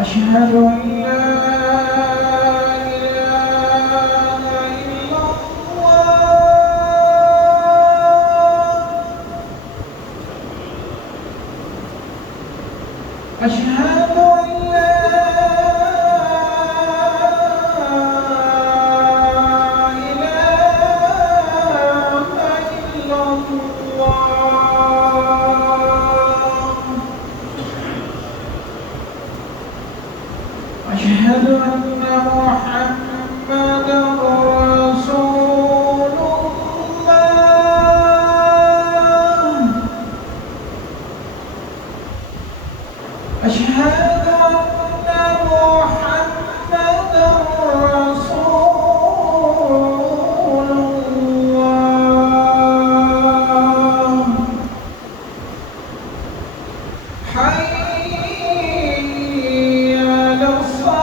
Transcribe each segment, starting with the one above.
أشهد أن لا أشهد أن لا إله إلا الله أشهد أن محمدًا رسول الله أشهد أن محمدًا رسول الله حي على الصلاة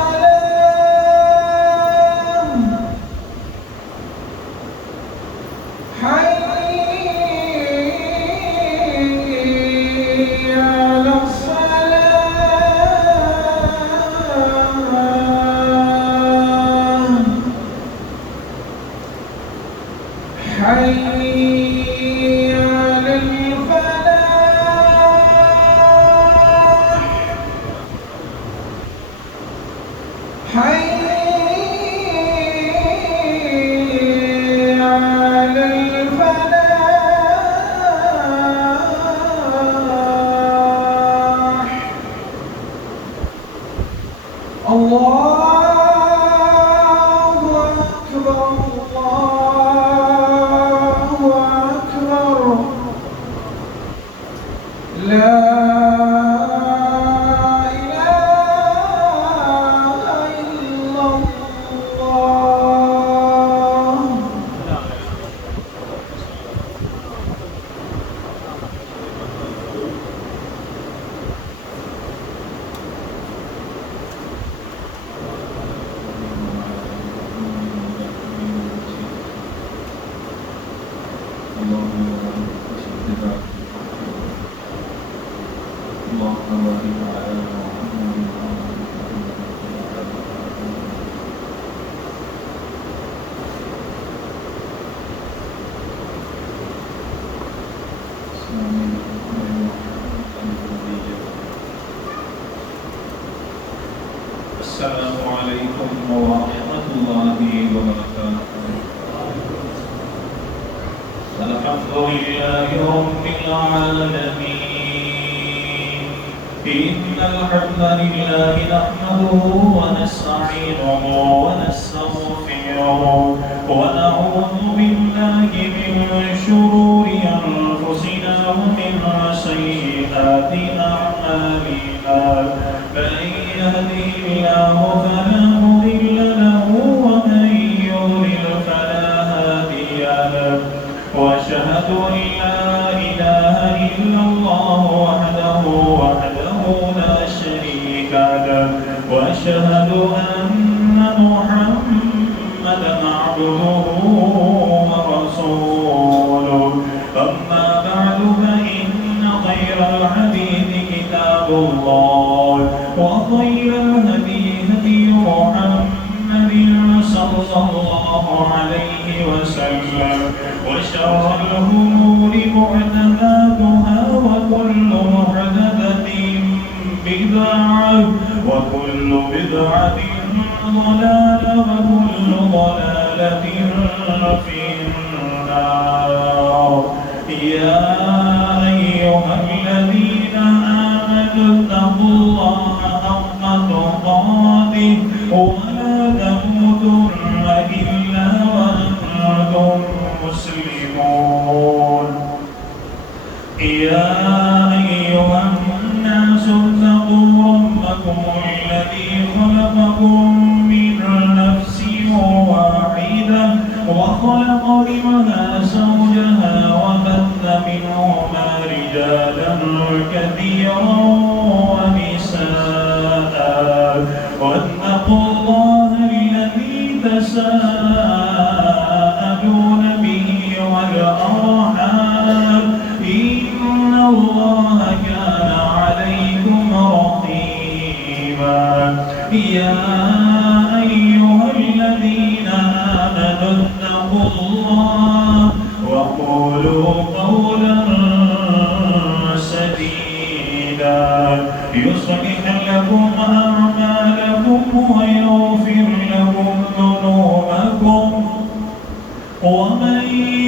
حي على الصلاة حي على الفلاح حي على الفلاح الله أكبر الله أكبر لا إله إلا الله السلام عليكم ورحمة الله وبركاته. الحمد لله رب العالمين. إن الحمد لله نحمده ونستعينه ونستغفره ونعوذ بالله من شرور أنفسنا ومن سيئات أعمالنا. من يهده الله فلا مضل له ومن يضلل فلا هادي له وأشهد أن لا إله إلا الله وحده لا شريك له وأشهد أن محمدًا عبده ورسوله. أما بعد فإن خير الحديث كتاب الله وخير الهدي هدي محمد صلى الله عليه وسلم وشر الأمور محدثاتها وكل محدثة بدعة وكل بدعة ضلالة وكل ضلالة في النار. يا أيها الذين آمنوا اتقوا الله حق تقاته ولا تموتن إلا وأنتم مسلمون. يا أيها الناس اتقوا ربكم الذي خلقكم من نفس ونساء واتقوا الله الذي تساءلون به والأرحام إن الله كان عليكم رقيبا يا أيها الذين آمنوا اتقوا الله وقولوا قولا سديدا يصلح لكم أعمالكم ويغفر لكم ذنوبكم ومن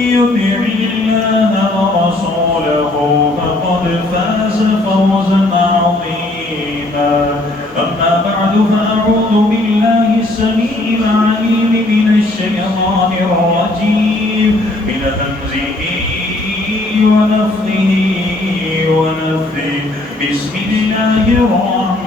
يطع الله ورسوله فقد فاز فوزا عظيما أما بعد فأعوذ بالله السميع العليم من الشيطان الرجيم من همزه ونفخه ونفثه بسم الله الرحمن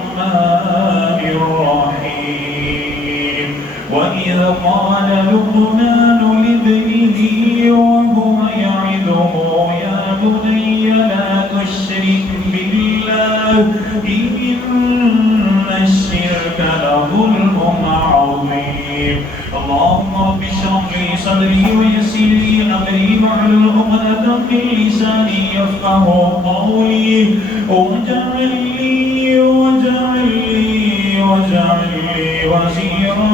الرحيم وإذ قال لقمان لابنه وهو يعظه يا بني لا تشرك بالله إن الشرك لظلم عظيم اللهم رب اشرح لي صدري ويسر لي أمري واحلل عقدة من لساني يفقهوا قولي واجعل لي وزيرا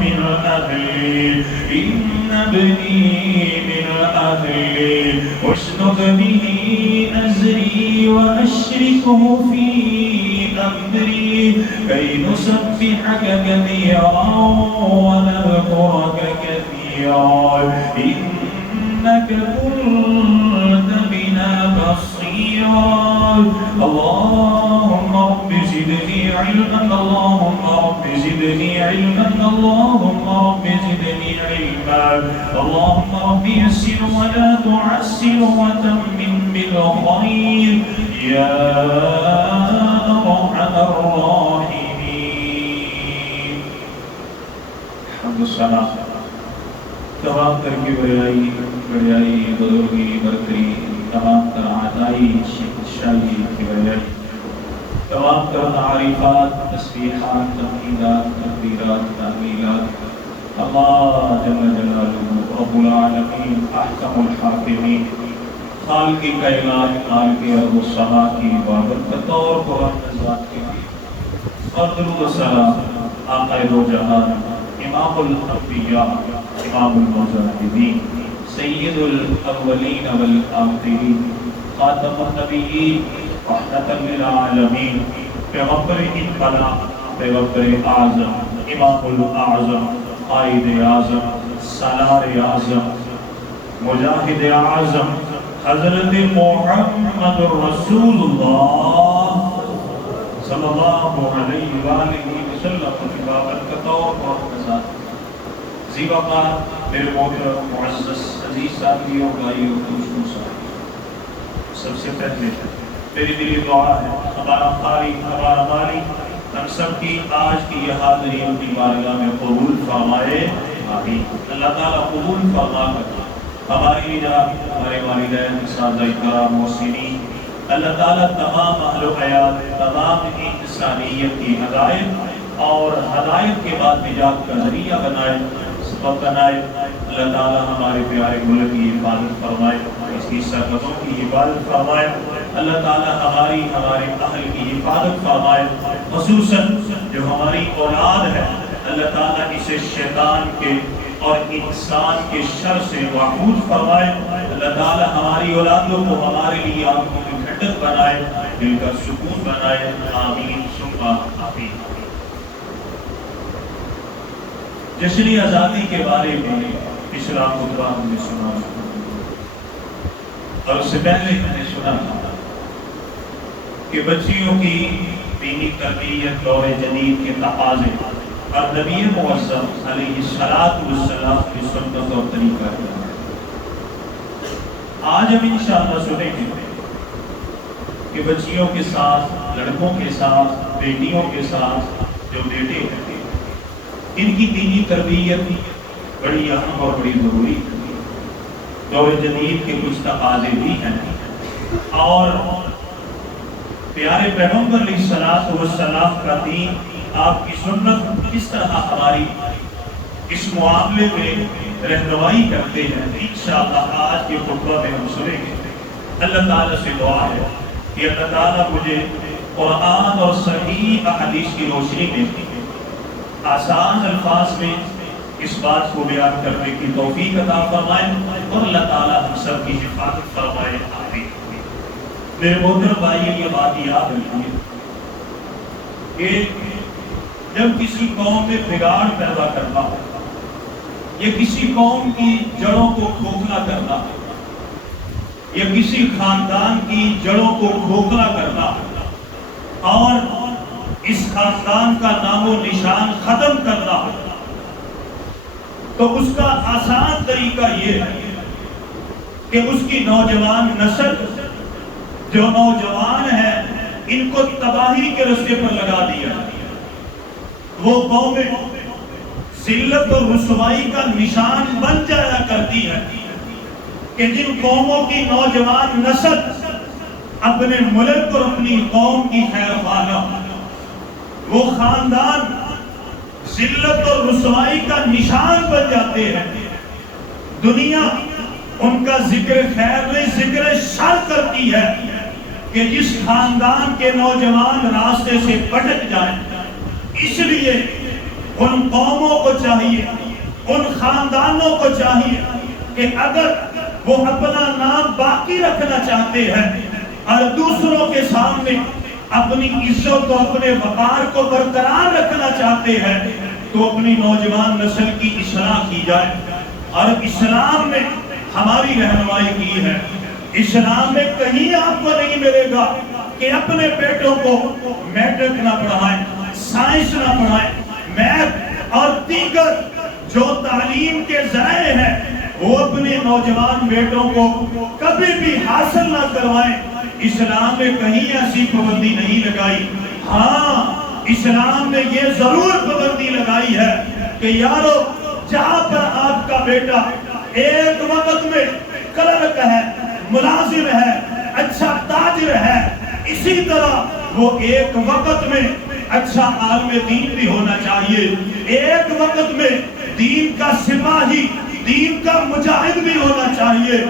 من أهلي إن ابني من أهلي واشدد به أزري وأشركه في أمري كي نسبحك كثيرا ونذكرك كثيرا إنك كنت بنا بصيرا اللهم رب زدني علما اللهم رب زدني علما اللهم رب زدني علما اللهم رب يسر ولا تعسر وتمم بالخير يا أرحم الراحمين الحمد لله تمام کر کے بڑائی بزرگی برتری تمام تر عطائی شاہی کی بڑائی تمام تر تعریفات تسبیحات تمہیدات تکبیرات تحمیلات اللہ جل جلالہ رب العالمین احکم الحاکمین خالق کائنات خالق ارض السماء کی بابرکت اور قرآن نزات کے لیے اور درود و سلام آقا دو جہان امام الانبیاء امام المجاہدین سید الاولین والآخرین خاتم النبیین رحمت للعالمین پیغمبر انقلاب پیغمبر اعظم امام الاعظم قائد اعظم سالار اعظم مجاہد اعظم حضرت محمد رسول اللہ صلی اللہ علیہ وآلہ وسلم کی بابرکت اور برکات زیبا میرے محترم معزز عزیز ساتھیوں بھائیوں دوستوں سب سے پہلے میری دلی دعا ہے ہمارا خالق ہمارا مالک ہم سب کی آج کی یہ حاضری ان کی بارگاہ میں قبول فرمائے آمین اللہ تعالیٰ قبول فرما کر ہماری نجات ہمارے والدین اساتذہ کرام محسنین اللہ تعالیٰ تمام اہل و حیات تمام انسانیت کی ہدایت اور ہدایت کے بعد نجات کا ذریعہ بنائے سبب بنائے اللہ تعالیٰ ہمارے پیارے ملک کی حفاظت فرمائے اس کی سرحدوں کی حفاظت فرمائے اللہ تعالیٰ ہمارے اہل کی حفاظت فرمائے خصوصاً جو ہماری اولاد ہے اللہ تعالیٰ اسے شیطان کے اور انسان کے شر سے محفوظ فرمائے اللہ تعالیٰ ہماری اولادوں کو ہمارے لیے آنکھوں کی ٹھنڈک بنائے دل کا سکون بنائے آمین ثم آمین جشن آزادی کے بارے میں پچھلا خطبہ ہم نے سنا اور اس سے پہلے میں نے سنا کہ بچیوں کی دینی تربیت دور جدید کے تقاضے اور نبی معظم علیہ السلام کی سنت اور طریقہ ہے آج ہم انشاءاللہ سنیں گے کہ بچیوں کے ساتھ لڑکوں کے ساتھ بیٹیوں کے ساتھ جو بیٹے ہیں ان کی دینی تربیت بڑی اہم اور بڑی ضروری ہے دور جدید کے کچھ تقاضے بھی ہیں اور پیارے پیغمبر علیہ الصلوۃ والسلام کا دین، آپ کی سنت کس طرح ہماری اس معاملے میں رہنمائی کرتے ہیں، انشاءاللہ آج کے خطبہ میں ہم سنیں گے۔ اللہ تعالیٰ سے دعا ہے کہ اللہ تعالیٰ مجھے قرآن اور صحیح احادیث کی روشنی میں آسان الفاظ میں اس بات کو بیان کرنے کی توفیق عطا فرمائے، اور اللہ تعالیٰ ہم سب کی حفاظت فرمائے، آمین۔ میرے محترم بھائی، یہ بات یاد رکھیے کہ جب کسی قوم میں بگاڑ پیدا کرنا ہو، یا کسی قوم کی جڑوں کو کھوکھلا کرنا ہو، یا کسی خاندان کی جڑوں کو کھوکھلا کرنا ہو، اور اس خاندان کا نام و نشان ختم کرنا ہو، تو اس کا آسان طریقہ یہ ہے کہ اس کی نوجوان نسل، جو نوجوان ہیں، ان کو تباہی کے رستے پر لگا دیا۔ وہ قومیں ذلت اور رسوائی کا نشان بن جایا کرتی ہے کہ جن قوموں کی نوجوان نسل اپنے ملک اور اپنی قوم کی خیر خواہ نہ ہو، وہ خاندان ذلت اور رسوائی کا نشان بن جاتے ہیں۔ دنیا ان کا ذکر خیر نہیں، ذکر شر کرتی ہے کہ جس خاندان کے نوجوان راستے سے بھٹک جائیں۔ اس لیے ان قوموں کو چاہیے، ان خاندانوں کو چاہیے کہ اگر وہ اپنا نام باقی رکھنا چاہتے ہیں اور دوسروں کے سامنے اپنی عزت اور اپنے وقار کو برقرار رکھنا چاہتے ہیں، تو اپنی نوجوان نسل کی اصلاح کی جائے۔ اور اسلام نے ہماری رہنمائی کی ہے۔ اسلام میں کہیں آپ کو نہیں ملے گا کہ اپنے بیٹوں کو میٹرک نہ پڑھائیں، سائنس نہ پڑھائیں، میتھ اور دیگر جو تعلیم کے ذرائع ہیں وہ اپنے نوجوان بیٹوں کو کبھی بھی حاصل نہ کروائیں۔ اسلام نے کہیں ایسی پابندی نہیں لگائی۔ ہاں، اسلام نے یہ ضرور پابندی لگائی ہے کہ یارو، جہاں پر آپ کا بیٹا ایک وقت میں کلرک ہے، ملازم ہے، اچھا تاجر ہے، اسی طرح وہ ایک وقت میں اچھا عالم دین بھی ہونا چاہیے، ایک وقت میں دین کا سپاہی، دین کا مجاہد بھی ہونا چاہیے۔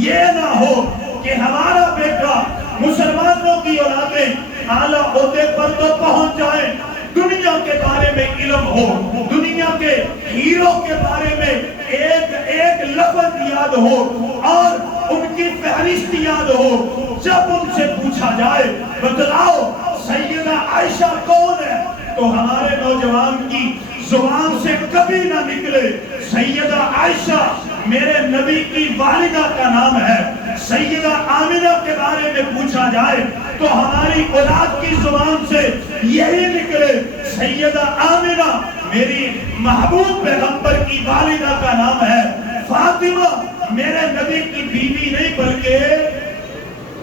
یہ نہ ہو کہ ہمارا بیٹا مسلمانوں کی اولادیں اعلیٰ عہدے پر تو پہنچ جائیں، دنیا کے بارے میں علم ہو، دنیا کے ہیرو کے بارے میں ایک ایک لفظ یاد ہو اور ان کی فہرست یاد ہو، جب ان سے پوچھا جائے بتلاؤ سیدہ عائشہ کون ہے، تو ہمارے نوجوان کی زبان سے کبھی نہ نکلے سیدہ عائشہ میرے نبی کی والدہ کا نام ہے۔ سیدہ آمنہ کے بارے میں پوچھا جائے تو ہماری اولاد کی زبان سے یہی نکلے سیدہ آمنہ میری محبوب پیغمبر کی والدہ کا نام ہے۔ فاطمہ میرے نبی کی بیوی نہیں بلکہ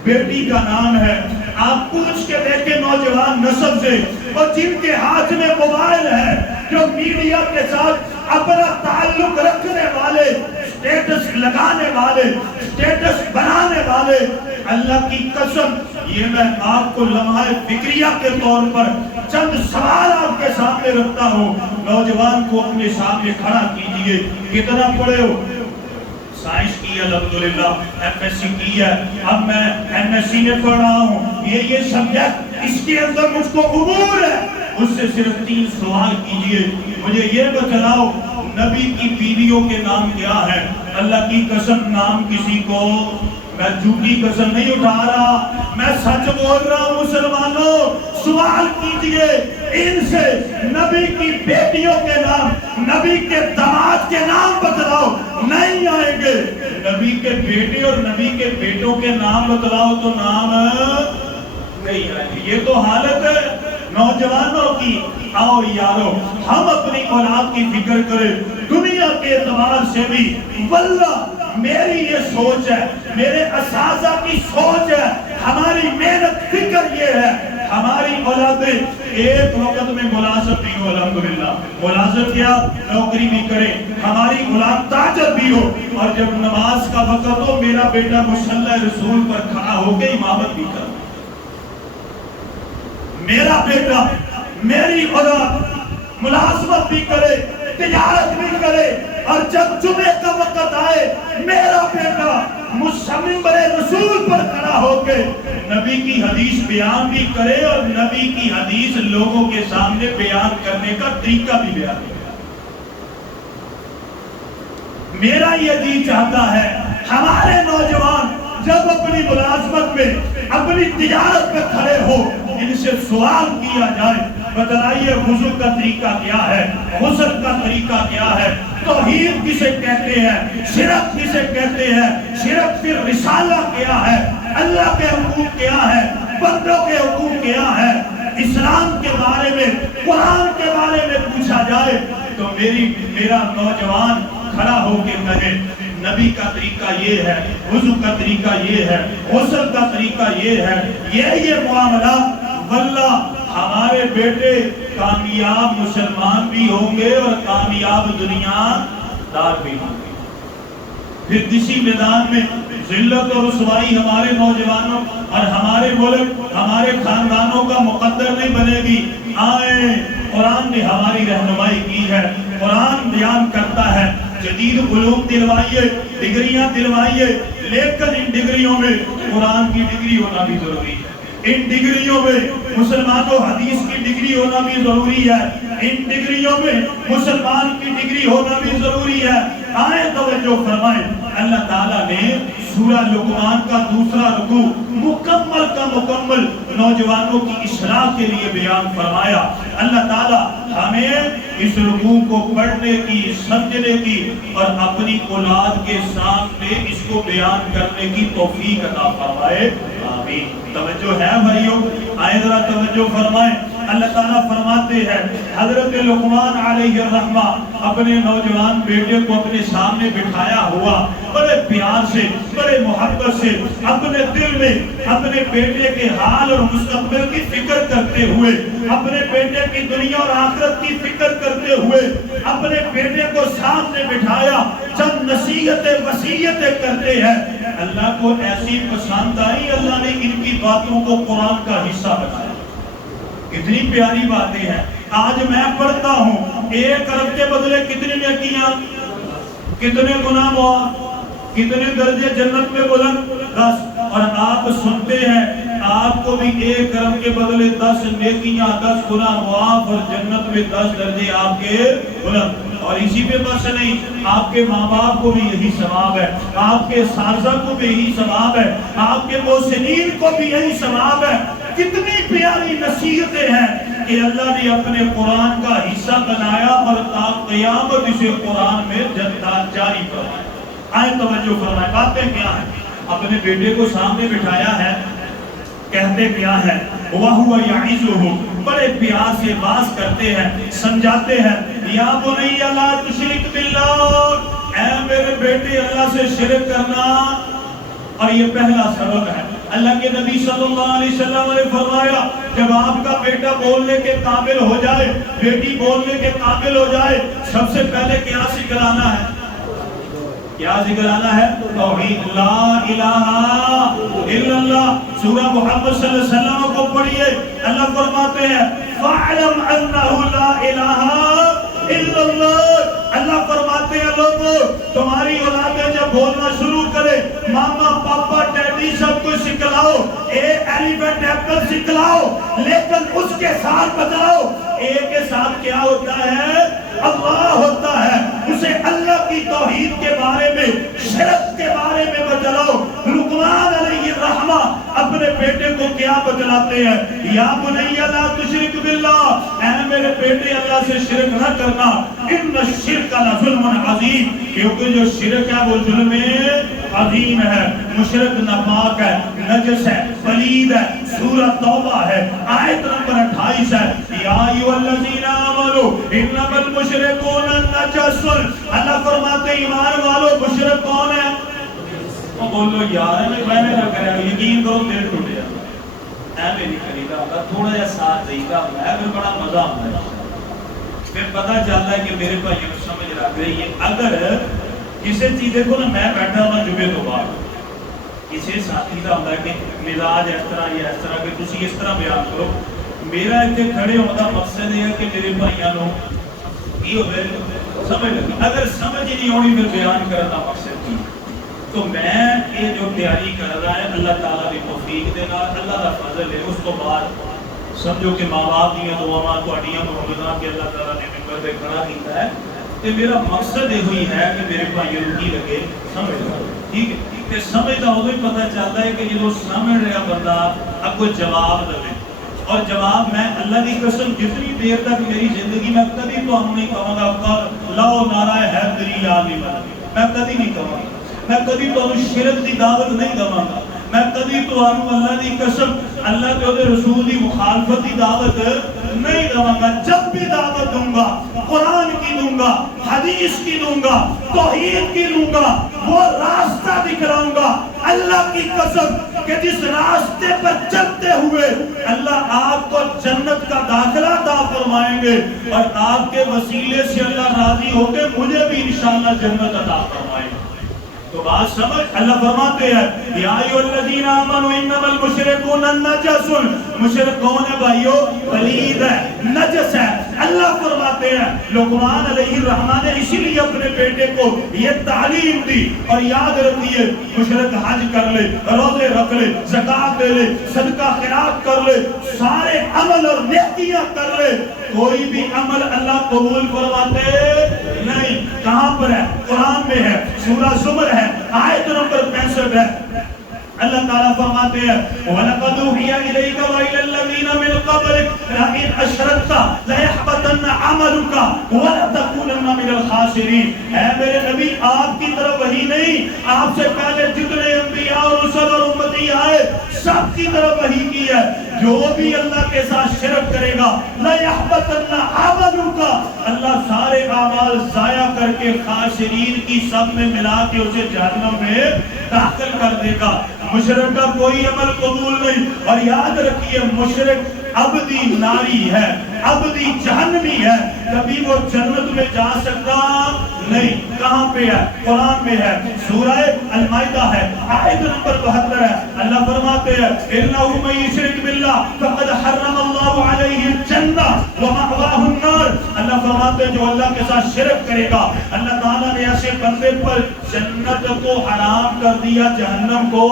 بیٹی کا نام ہے۔ آپ پوچھ کے دیکھیں نوجوان نسل سے، اور جن کے ہاتھ میں موبائل ہے، جو میڈیا کے ساتھ اپنا تعلق رکھنے والے، سٹیٹس لگانے والے، سٹیٹس بنانے والے، اللہ کی قسم یہ میں آپ کو لمحہ فکریہ کے طور پر چند سوال آپ کے سامنے رکھتا ہوں۔ نوجوان کو اپنے سامنے کھڑا کیجئے، کتنا پڑھے ہو؟ سائنس کی الحمدللہ، ایف ایس سی کی ہے، اب میں ایم ایس سی میں پڑھ رہا ہوں، یہ سبجیکٹ اس کے اندر مجھ کو عبور ہے۔ اس سے صرف 3 سوال کیجئے، مجھے یہ بتلاؤ نبی کی بیویوں کے نام کیا ہے؟ اللہ کی قسم نام کسی کو، میں جھوٹی قسم نہیں اٹھا رہا، میں سچ بول رہا ہوں مسلمانوں، سوال کیجئے ان سے نبی کی بیٹیوں کے نام، نبی کے داماد کے نام بتلاؤ، نہیں آئیں گے۔ نبی کے بیٹے اور نبی کے بیٹوں کے نام بتلاؤ تو نام نہیں آئیں گے۔ یہ تو حالت ہے نوجوانوں کی۔ آؤ یارو، ہم اپنی اولاد کی فکر کریں، دنیا کے اعتبار سے بھی واللہ میری یہ سوچ ہے، میرے اساتذہ کی سوچ ہے، ہماری محنت فکر یہ ہے ہماری اولادیں ایک وقت میں ملازم بھی ہو، الحمدللہ ملازم کیا نوکری بھی کرے، ہماری اولاد تاجر بھی ہو، اور جب نماز کا وقت ہو میرا بیٹا مصلی رسول پر کھڑا ہو کے امامت بھی کر۔ میرا بیٹا میری اولاد ملازمت بھی کرے تجارت بھی کرے اور جب جمعے کا وقت آئے میرا بیٹا منبر رسول پر کھڑا ہو کے نبی کی حدیث بیان بھی کرے اور نبی کی حدیث لوگوں کے سامنے بیان کرنے کا طریقہ بھی بیان کرے. میرا یہ جی چاہتا ہے ہمارے نوجوان جب اپنی ملازمت میں اپنی تجارت میں کھڑے ہو ان سے سوال کیا جائے بتلائیے وضو کا طریقہ کیا ہے, غسل کا طریقہ کیا ہے, توحید کسے کہتے ہیں, شرک کسے کہتے ہیں, شرک پھر رسالہ کیا ہے, اللہ کے حقوق کیا ہے, بندوں کے حقوق کیا ہے, اسلام کے بارے میں قرآن کے بارے میں پوچھا جائے تو میرا نوجوان کھڑا ہو کے کہے نبی کا طریقہ یہ ہے, وضو کا طریقہ یہ ہے, غسل کا طریقہ یہ ہے, یہ معاملہ, واللہ ہمارے بیٹے کامیاب مسلمان بھی ہوں گے اور کامیاب دنیا دار بھی ہوں گے. پھر کسی میدان میں ذلت اور رسوائی ہمارے نوجوانوں اور ہمارے ملک ہمارے خاندانوں کا مقدر نہیں بنے گی. آئیں قرآن نے ہماری رہنمائی کی ہے, قرآن بیان کرتا ہے جدید علوم دلوائیے, ڈگریاں دلوائیے, لیکن ان ڈگریوں میں قرآن کی ڈگری ہونا بھی ضروری ہے, ان ڈگریوں میں مسلمانوں حدیث کی ڈگری ہونا بھی ضروری ہے, ان ڈگریوں میں مسلمان کی ڈگری ہونا بھی ضروری ہے. آئیں توجہ فرمائیں, اللہ تعالیٰ نے سورہ لقمان کا دوسرا رکوع مکمل کا مکمل نوجوانوں کی اصلاح کے لیے بیان فرمایا. اللہ تعالیٰ ہمیں اس رکوع کو پڑھنے کی, سمجھنے کی اور اپنی اولاد کے سامنے اس کو بیان کرنے کی توفیق عطا فرمائے, آمین. توجہ ہے بھائیوں, آئے ذرا توجہ فرمائیں. اللہ تعالیٰ فرماتے ہیں حضرت لقمان علیہ الرحمہ اپنے نوجوان بیٹے کو اپنے سامنے بٹھایا ہوا بڑے پیار سے, بڑے محبت سے, اپنے دل میں اپنے بیٹے کے حال اور مستقبل کی فکر کرتے ہوئے, اپنے بیٹے کی دنیا اور آخرت کی فکر کرتے ہوئے اپنے بیٹے کو سامنے بٹھایا, چند نصیحتیں وصیتیں کرتے ہیں. اللہ کو ایسی پسند آئی, اللہ نے ان کی باتوں کو قرآن کا حصہ بنایا. اتنی پیاری باتیں ہیں. آج میں پڑھتا ہوں 1 ارب کے بدلے کتنی نیکیاں, کتنے گناہ معاف, کتنے درجے جنت میں بلند, 10. اور آپ سنتے ہیں آپ کو بھی 1 ارب کے بدلے 10 نیکیاں, 10 گناہ معاف اور جنت میں 10 درجے آپ کے بلند. اور اسی پہ بس نہیں, آپ کے ماں باپ کو بھی یہی ثواب ہے, آپ کے اساتذہ کو بھی یہی ثواب ہے, آپ کے محسنین کو بھی یہی ثواب ہے. کتنی پیاری نصیحتیں ہیں کہ اللہ نے اپنے قرآن کا حصہ بنایا اور تا قیامت اسے قرآن میں جاری فرمایا. آئیں توجہ فرمائیں, باتیں کیا ہیں. اپنے بیٹے کو سامنے بٹھایا ہے, کہتے کیا ہے, وَهُوَ يَعِزُهُ, بڑے پیار سے باز کرتے ہیں, سمجھاتے ہیں, یا بنی لا تشرک باللہ, اے میرے بیٹے اللہ سے شرک کرنا. اور یہ پہلا سبق ہے. اللہ کے نبی صلی اللہ علیہ وسلم نے فرمایا جب آپ کا بیٹا بولنے کے قابل ہو جائے, بیٹی بولنے کے قابل ہو جائے, سب سے پہلے کیا سکھلانا ہے, کیا ذکرانا ہے, توحید, لا الہ الا اللہ. سورہ محمد صلی اللہ علیہ وسلم کو پڑھیے, اللہ فرماتے ہیں فَاعْلَمْ أَنَّهُ لَا إِلَهَ إِلَّا اللَّهُ. اللہ فرماتے ہیں لوگوں تمہاری اولادیں جب بولنا شروع کرے, ماما پاپا ڈیڈی سب کو سکھلاؤ, ایلیفنٹ ایپل سکھلاؤ, لیکن اس کے ساتھ بتاؤ کے ساتھ کیا ہوتا ہے, اللہ ہوتا ہے. اسے اللہ کی توحید کے بارے میں, شرک کے بارے میں بتلاؤ. لقمان علیہ الرحمہ اپنے بیٹے کو کیا بتلاتے ہیں, یا بنی لا تشرک باللہ, اے میرے بیٹے اللہ سے شرک نہ کرنا, ان الشرک لظلم عظیم, کیونکہ جو شرک ہے وہ ظلم عظیم ہے. مشرک ناپاک ہے, نجس ہے, پلید ہے. سورہ توبہ ہے, آیت نمبر 28 ہے, یا ایھا الذین آمنوا انما المشرکون نجس. اللہ فرماتے ایمان والو مشرک کون ہے؟ وہ بولو یار میں نے نہ کرا, یقین کرو دل ٹوٹ جاتا ہے. اے میری خریدا تھوڑا جا ساتھ دیتا ہے, پھر بڑا مزہ آتا ہے. پھر پتہ چلتا ہے کہ میرے بھائی کو سمجھ رکھ رہی ہے. اگر کسی چیز دیکھو نا, میں بیٹھا ہوں جمعے تو بعد, کسی ساتھی کا ہوتا ہے کہ مزاج اس طرح یا اس طرح کہ تسی اس طرح بیان کرو, میرا اتنے کھڑے ہونے کا مقصد یہ ہے کہ میرے بھائیوں کو یہ ہوئے سمجھ لگی. اگر سمجھ ہی نہیں ہونی پھر بیان کرنے کا مقصد کی. تو میں یہ جو تیاری کر رہا ہے اللہ تعالیٰ کی توفیق دے نال اللہ کا فضل ہے. اس تو بعد سمجھو کہ ماں باپ دیا دعاواں تہاڈیاں محبتاں کہ اللہ تعالیٰ نے ممبر پہ کھڑا کیتا ہے. تے میرا مقصد یہ ہوئی ہے کہ میرے بھائیوں کو کی لگے سمجھ لو. ٹھیک ہے تے سمجھدا ادو ہی پتہ چلتا ہے کہ جدوں سمجھ رہا بندہ اگوں جواب دے. اور جواب میں اللہ کی قسم جتنی دیر تک میری زندگی میں کبھی تمہیں نہیں کہوں گا لاؤ نعرہ حیدری عالم, میں کبھی نہیں کہوں گا. میں کبھی تمہیں شرک کی دعوت نہیں دوں گا. میں کبھی تمہیں اللہ کی قسم اللہ کے اور رسول کی مخالفت کی دعوت نہیں دوں گا. جب بھی دعوت دوں گا قرآن کی دوں گا, حدیث کی دوں گا, توحید کی دوں گا, وہ راستہ دکھلاؤں گا اللہ کی قسم کہ جس راستے پر چلتے ہوئے اللہ آپ کو جنت کا داخلہ عطا فرمائیں گے اور آپ کے وسیلے سے اللہ راضی ہو کے مجھے بھی انشاءاللہ جنت عطا فرمائیں گے. تو بات سمجھ اللہ فرماتے ہیں یا ایھا الذین آمنوا انما المشرکون نجس. مشرک کون ہے بھائیو؟ پلید ہے, نجس ہے. اللہ فرماتے ہیں لقمان علیہ الرحمن نے اسی لیے اپنے بیٹے کو یہ تعلیم دی اور یاد رکھیے مشرک حج کر لے, روزے رکھ لے, زکات دے لے, صدقہ خیرات کر لے, سارے عمل اور نیکیاں کر لے, کوئی بھی عمل اللہ قبول فرماتے نہیں. کہاں پر ہے؟ قرآن میں ہے, سورہ زمر ہے, آیت نمبر 65 ہے. اللہ تعالیٰ فرماتے ہیں وَلَقَدْ أُوحِيَ إِلَيْكَ وَإِلَى الَّذِينَ مِن قَبْلِكَ لَئِنْ أَشْرَكْتَ لَيَحْبَطَنَّ عَمَلُكَ وَلَتَكُونَنَّ مِنَ الْخَاسِرِينَ. اے میرے نبی آپ کی طرف وحی نہیں, آپ سے پہلے جتنے انبیاء اور رسل اور امتی آئے سب کی طرف وحی کی ہے. جو بھی اللہ کے ساتھ شرک کرے گا لَيَحْبَطَنَّ عَمَلُكَ, اللہ سارے اعمال ضائع کر کے خاسرین کی سب میں ملا کے اسے جہنم میں داخل کر دے گا. مشرک کا کوئی عمل قبول نہیں. اور یاد رکھیے مشرک ابدی ناری ہے, ابدی جہنمی ہے, کبھی وہ جنت میں جا سکتا نہیں. کہاں پہ ہے؟ قرآن میں ہے, سورہ المائدہ ہے, آیت نمبر 72 ہے. اللہ فرماتے ہیں اِنَّهُ مَن يُشْرِكْ بِاللَّهِ فَقَدْ حَرَّمَ اللَّهُ عَلَيْهِ الْجَنَّةَ وَمَأْوَاهُ النَّارُ. اللہ فرماتے ہیں جو اللہ کے ساتھ شرک کرے گا اللہ تعالیٰ نے ایسے بندے پر جنت کو حرام کر دیا, جہنم کو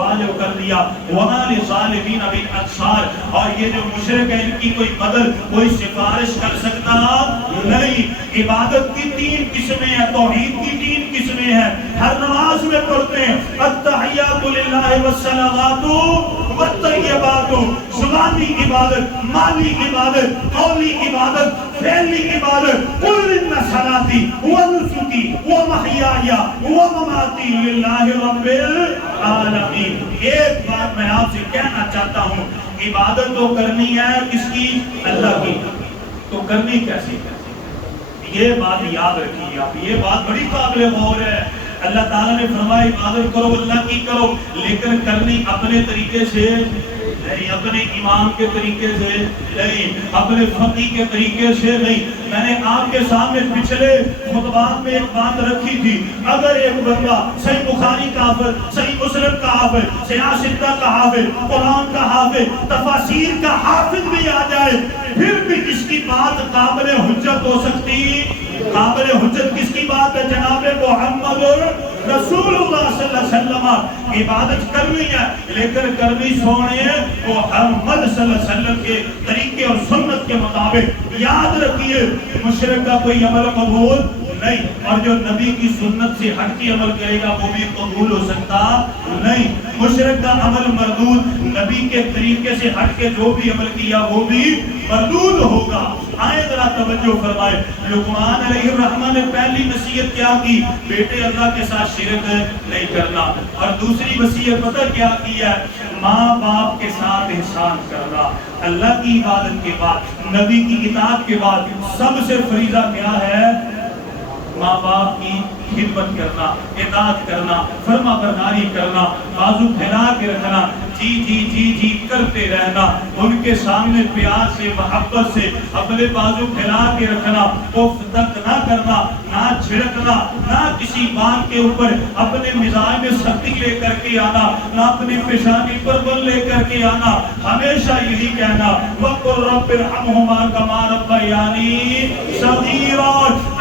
واجب کر دیا. وَمَا لِلظَّالِمِينَ مِنْ أَنصَارٍ. اور یہ جو مشرک ہے ان کی کوئی مدد کوئی سفارش کر سکتا نہیں. عبادت کی 3 قسمیں ہیں, توحید کی 3 قسمیں ہیں, ہر نماز میں پڑھتے ہیں التحیات للہ والصلوات والطیبات. زبانی عبادت, مالی عبادت, قولی عبادت, فعلی عبادت. قل ان صلاتی ونسکی ومحیای ومماتی للہ رب العالمین. ایک بات میں آپ سے کہنا چاہتا ہوں, عبادت تو کرنی ہے کس کی؟ اللہ کی. تو کرنی کیسی ہے یہ بات یاد رکھیے آپ, یہ بات بڑی قابل غور ہے. اللہ تعالیٰ نے فرمایا عبادت کرو اللہ کی کرو, لیکن کرنی اپنے طریقے سے نہیں, اپنے امام کے طریقے سے نہیں, اپنے فقی کے طریقے سے نہیں. میں نے آپ کے سامنے پچھلے خطبات میں ایک بات رکھی تھی, اگر ایک بندہ صحیح بخاری کا حافظ, صحیح مسلم کا حافظ, سیاستہ کا حافظ, قرآن کا حافظ, تفاسیر کا حافظ بھی آ جائے پھر بھی اس کی بات قابل حجت ہو سکتی. قابل حجت کس کی بات ہے؟ جناب محمد رسول اللہ صلی اللہ علیہ وسلم. عبادت کرنی ہے لیکن کرنی سونے محمد صلی اللہ علیہ وسلم کے طریقے اور سنت کے مطابق. یاد رکھیے مشرک کا کوئی عمل قبول نہیں, اور جو نبی کی سنت سے ہٹ کے عمل کرے گا وہ بھی قبول ہو سکتا نہیں. مشرک کا عمل مردود, نبی کے طریقے سے ہٹ کے جو بھی عمل کیا وہ بھی مردود ہوگا. آئے ذرا توجہ فرمائے. لقمان علیہ الرحمن نے پہلی نصیحت کیا کی؟ بیٹے اللہ کے ساتھ شرک نہیں کرنا. اور دوسری وصیت پتہ کیا کی ہے؟ ماں باپ کے ساتھ احسان کرنا. اللہ کی عبادت کے بعد, نبی کی اطاعت کے بعد سب سے فریضہ کیا ہے؟ ماں باپ کی خدمت کرنا, اطاعت کرنا, فرما برداری کرنا, بازو پھیلا کے رکھنا. جی جی جی جی کرتے رہنا، ان کے سامنے پیار سے محبت سے اپنے بازو پھیلا کے رکھنا، اف تک نہ کرنا، نہ چھڑکنا، نہ کسی بات کے اوپر اپنے مزاج میں سختی لے کر کے آنا، نہ اپنی پیشانی پر بل لے کر کے آنا، ہمیشہ یہی کہنا وَقُلْ رَبِّ ارْحَمْهُمَا كَمَا رَبَّيَانِي صَغِيرًا۔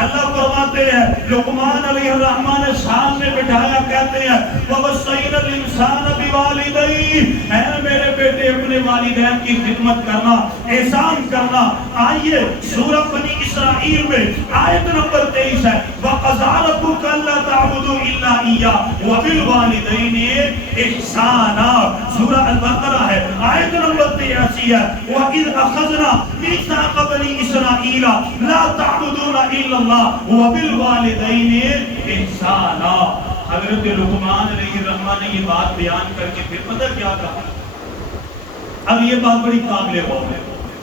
اللہ فرماتے ہیں لقمان علیہ الرحمن نے سامنے بٹھایا، کہتے ہیں وَوَصَّيْنَا الْإِنسَانَ بِوَالِدَيْهِ، اے میرے بیٹے اپنے والدین کی خدمت کرنا، احسان کرنا۔ آئیے سورہ بنی اسرائیل میں آیت نمبر 23 ہے وَقَضَىٰ رَبُّكَ أَلَّا تَعْبُدُوا إِلَّا إِيَّاهُ وَبِالْوَالِدَيْنِ إِحْسَانًا۔ سورہ البقرہ ہے، آیت نمبر 83 ہے وَإِذْ أَخَذْنَا مِيثَاقَ بَنِي إِسْرَائِيلَ لَا تَعْبُدُونَ إِلَّا اللَّهَ وَبِالْوَالِدَيْنِ إِحْسَانًا۔ حضرت لقمان علیہ الرحمن نے یہ بات بیان کر کے پھر پتہ کیا کہا؟ اب یہ بات بڑی قابل غور ہے،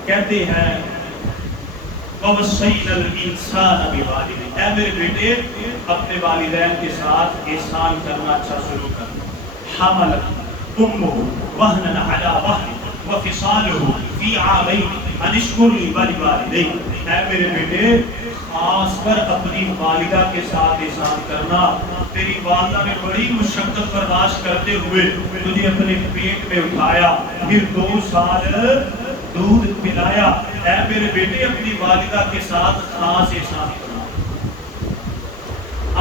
کہتے ہیں وَوَصَّيْنَا الْإِنسَانَ بِوَالِدَيْهِ، اے میرے بیٹے اپنے والدین کے ساتھ احسان کرنا، اچھا سلوک کرنا۔ حَمَلَتْهُ أُمُّهُ وَهْنًا عَلَىٰ وَهْنٍ وَفِصَالُهُ فِي عَامَيْنِ أَنِ اشْكُرْ لِي وَلِوَالِدَيْكَ، اے میرے بیٹے خاص کر اپنی والدہ کے ساتھ احسان کرنا۔ تیری والدہ نے بڑی مشقت برداشت کرتے ہوئے تجھے اپنے پیٹ میں اٹھایا، پھر 2 سال دودھ پلایا، اے میرے بیٹے اپنی والدہ کے ساتھ خاص احسان کرنا۔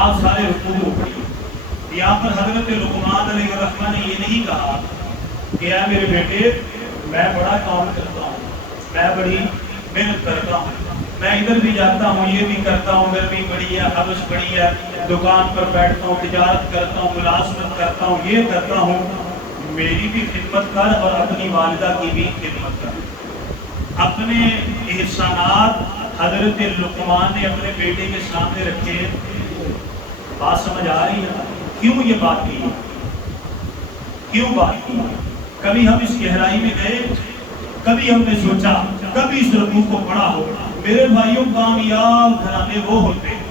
آپ سارے رکوع ہو گئی، یہاں پر حضرت لقمان علیہ الرحمن نے یہ نہیں کہا کہ اے میرے بیٹے میں بڑا کام کرتا ہوں، میں بڑی محنت کرتا ہوں، میں ادھر بھی جاتا ہوں، یہ بھی کرتا ہوں، گرمی بڑی ہے، حبس بڑی ہے، دکان پر بیٹھتا ہوں، تجارت کرتا ہوں، ملازمت کرتا ہوں، یہ کرتا ہوں، میری بھی خدمت کر اور اپنی والدہ کی بھی خدمت کر۔ اپنے احسانات حضرت لقمان نے اپنے بیٹے کے سامنے رکھے۔ بات سمجھ آ رہی ہے کیوں یہ بات کی، کیوں بات کی؟ کبھی ہم اس گہرائی میں گئے، کبھی ہم نے سوچا، کبھی اس رکوع کو پڑھا ہو؟ میرے بھائیوں کامیاب گھرانے وہ ہوتے ہیں،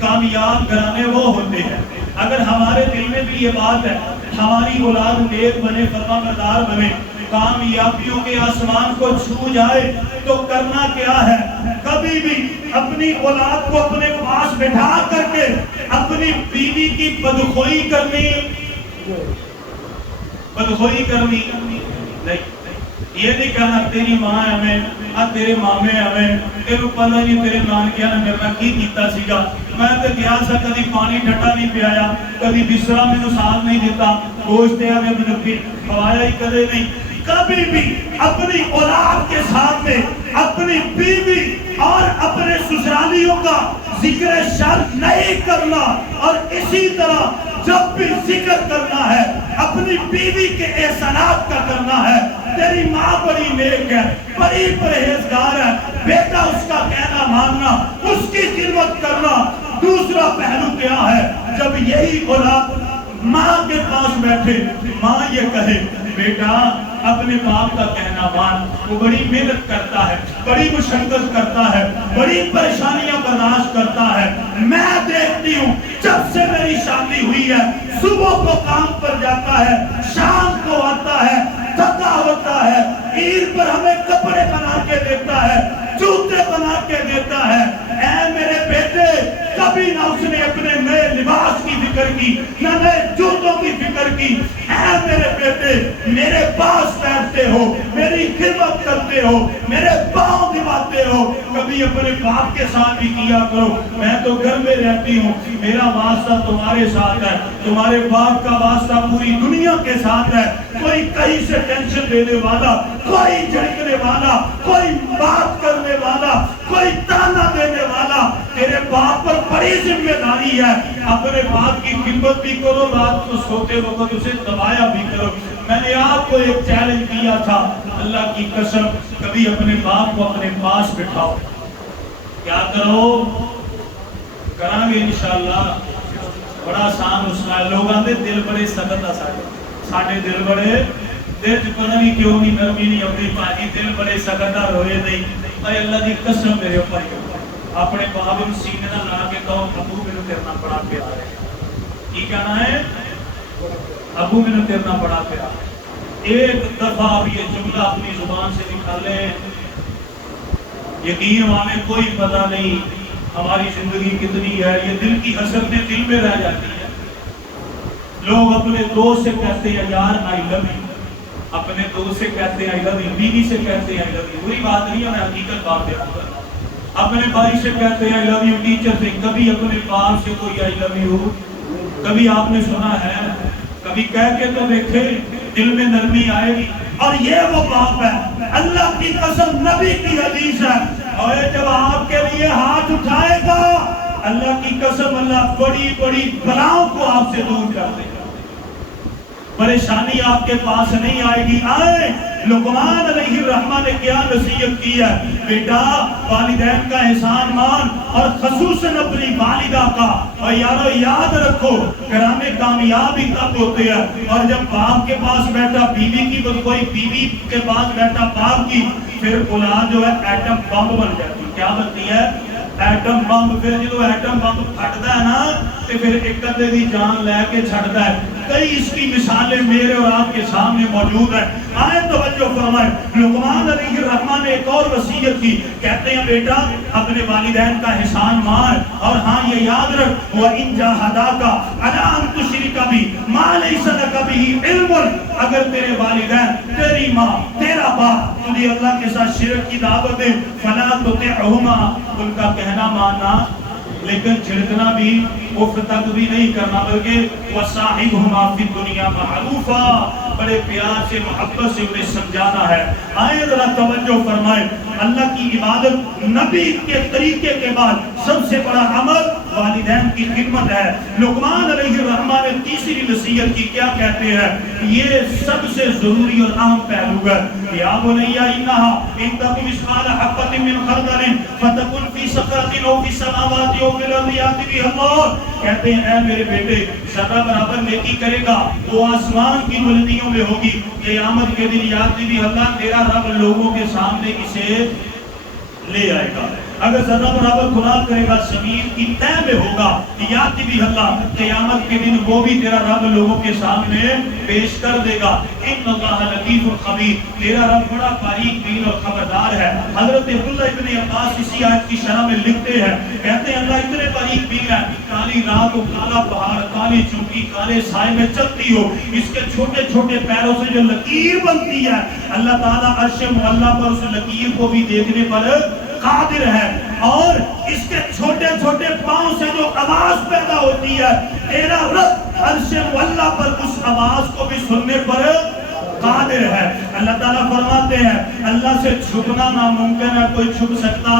کامیاب گھرانے وہ ہوتے ہیں اگر ہمارے دل میں بھی یہ بات ہے ہماری اولاد نیک بنے، فرمانبردار بنے، کامیابیوں کے آسمان کو چھو جائے، تو کرنا کیا ہے؟ کبھی بھی اپنی اولاد کو اپنے پاس بٹھا کر کے اپنی بیوی کی بدخوئی کرنی نہیں، یہ نہیں کہنا تیری ماں ہے ہمیں، تیرے مامے ہمیں، تیرے پتہ نہیں تیرے نانکیاں نے میرا کی کیتا سیگا، میں تو گیا سا کدی پانی ٹھٹا نہیں پیایا، کدی بسرا میں ساتھ نہیں دیتا، گوشت ہے میں نے کھوایا ہی کدے نہیں۔ کبھی بھی اپنی اولاد کے ساتھ میں اپنی بیوی اور اپنے سسرالیوں کا ذکر شر نہیں کرنا، اور اسی طرح جب بھی ذکر کرنا ہے اپنی بیوی کے احسانات کا کرنا ہے۔ تیری ماں بڑی نیک ہے، بڑی پرہیزگار ہے، بیٹا اس کا کہنا ماننا، اس کی خدمت کرنا۔ دوسرا پہلو کیا ہے؟ جب یہی اولاد ماں کے پاس بیٹھے، ماں یہ کہے بیٹا اپنے باپ کا کہنا مان، وہ بڑی محنت کرتا ہے، بڑی مشقت کرتا ہے، بڑی پریشانیاں برداشت کرتا ہے، میں دیکھتی ہوں جب سے میری شادی ہوئی ہے صبح کو کام پر جاتا ہے، شام کو آتا ہے، تھکا ہوتا ہے، عید پر ہمیں کپڑے بنا کے دیتا ہے، جوتے بنا کے دیتا ہے۔ اے میرے بیٹے کبھی نہ اس نے اپنے نئے لباس کی فکر کی، نہ نئے جوتوں کی فکر کی۔ اے میرے بیٹے میرے پاس بیٹھتے ہو، میری خدمت کرتے ہو، میرے پاؤں دباتے ہو، کبھی اپنے باپ کے ساتھ بھی کیا کرو۔ میں تو گھر میں رہتی ہوں، میرا واسطہ تمہارے ساتھ ہے، تمہارے باپ کا واسطہ پوری دنیا کے ساتھ ہے۔ کوئی کہیں سے ٹینشن دینے والا، کوئی جھڑکنے والا، کوئی بات کرنے والا، کوئی تانا دینے والا، تیرے باپ پر بڑی ذمہ داری ہے۔ اپنے باپ کی خدمت بھی کرو، رات کو سوتے وقت اسے دبایا بھی کرو۔ میں نے آپ کو ایک چیلنج کیا تھا، اللہ کی قسم کبھی اپنے باپ کو اپنے پاس بٹھاؤ۔ کیا کرو؟ کریں گے انشاءاللہ، بڑا آسان مسئلہ ہے۔ لوگ آتے دل بڑے سخت آ ساڑھے دل بڑے دل پتہ نہیں کیوں نہیں نرمی نہیں ہوتی، پاجی دل بڑے سخت آ روئے نہیں۔ اے اللہ دی قسم میرے اوپر اپنے باپ کو سینے نہ لا کے کہو ابو میرے کرنا بڑا پیار ہے۔ کی کہنا ہے؟ ابو میرے کرنا بڑا پیار ہے۔ ایک دفعہ آپ یہ جملہ اپنی زبان سے نکالیں، یقین ہمیں کوئی پتہ نہیں ہماری زندگی کتنی ہے، یہ دل کی حسرتیں دل میں رہ جاتی ہیں۔ لوگ اپنے دوست سے کہتے ہیں یار آئی لو یو، اپنے دوست سے کہتے ہیں آئی لو یو، بیوی سے کہتے ہیں آئی لو یو، وہی بات نہیں ہے، میں حقیقت بات کروں گا۔ اپنے بھائی سے کہتے ہیں آئی لو یو، ٹیچر سے، کبھی اپنے باپ سے کوئی آئی لو یو کبھی آپ نے سنا ہے؟ کبھی کہہ کے تو دیکھے، دل میں نرمی آئے گی۔ اور یہ وہ باپ ہے، اللہ کی قسم نبی کی حدیث ہے، اور جب آپ کے لیے ہاتھ اٹھائے گا اللہ کی قسم اللہ بڑی بڑی بلاؤں کو آپ سے دور کر دے گا، پریشانی آپ کے پاس نہیں آئے گی۔ آئے لقمان علیہ الرحمہ نے کیا نصیحت کی ہے؟ بیٹا والدین کا احسان مان، اور خصوصاً اپنی والدہ کا، اور یارو یاد رکھو گھرانے کامیاب ہی تب ہوتے ہیں اور جب باپ کے پاس بیٹھا بیوی کی، کوئی بیوی کے پاس بیٹھا باپ کی، پھر اولاد جو ہے ایٹم بم بن جاتی۔ کیا بنتی ہے؟ Atom bomb. پھر جو ایٹم بم پھٹتا ہے نا تو پھر ایک ادھے دی جان لے کے چھڑتا ہے۔ کئی اس کی مثالیں میرے اور آپ کے سامنے موجود ہیں۔ آئے توجہ فرمائیں، لقمان علیہ الرحمہ نے ایک اور وصیت کی، کہتے ہیں بیٹا اپنے والدین کا احسان مان، اور ہاں یہ یاد رکھ وَإِن جَاهَدَاكَ عَلَىٰ أَن تُشْرِكَ بِي مَا لَيْسَ لَكَ بِهِ عِلْمٌ، اگر تیرے والدین، تیری ماں، تیرا باپ تجھے اللہ کے ساتھ شرک کی دعوت دے، فَلَا تُطِعْهُمَا، ان کا کہنا ماننا لیکن چھڑکنا بھی، اف تک بھی نہیں کرنا، بلکہ وَصَاحِبْهُمَا فِي الدُّنْيَا مَعْرُوفًا، بڑے پیار سے محبت سے انہیں سمجھانا ہے۔ آئے ذرا توجہ فرمائیں، اللہ کی عبادت نبی کے طریقے کے بعد سب سے بڑا عمل والدین کی خدمت ہے۔ لقمان علیہ الرحمہ نے تیسری نصیحت کی، کیا کہتے ہیں؟ یہ سب سے ضروری اور اہم پہلو ہے۔ یا بنی انھا ان تک مثقال حبۃ من خردل فتکن فی صخرۃ او فی السماوات او فی الارض یأتی بها اللہ، کہتے ہیں اے میرے بیٹے ذرہ برابر نیکی کرے گا وہ آسمان کی بلندیوں میں ہوگی، قیامت کے دن یأتی بها اللہ، تیرا رب لوگوں کے سامنے اسے لے آئے گا۔ اگر ذرہ برابر گناہ کرے گا زمین کی تہ میں ہوگا، یاتی بھی اللہ، قیامت کے دن وہ بھی تیرا رب لوگوں کے سامنے پیش کر دے گا۔ ان اللہ لطیف خبیر، تیرا رب بڑا باریک بین اور خبردار ہے۔ حضرت عبداللہ ابن عباس اسی آیت کی شرح میں لکھتے ہیں، کہتے ہیں اللہ اتنے باریک بین ہے، کالی رات و کالا پہاڑ، کالی چونکی کالے سائے میں چلتی ہو، اس کے چھوٹے چھوٹے پیروں سے جو لکیر بنتی ہے، اللہ تعالیٰ عرش معلیٰ پر اس لکیر کو بھی دیکھنے پر قادر ہے، اور اس کے چھوٹے چھوٹے پاؤں سے جو آواز پیدا ہوتی ہے، تیرا رب عرش معلیٰ پر اس آواز کو بھی سننے پر قادر ہے۔ اللہ تعالیٰ فرماتے ہیں اللہ سے چھپنا ناممکن ہے، کوئی چھپ سکتا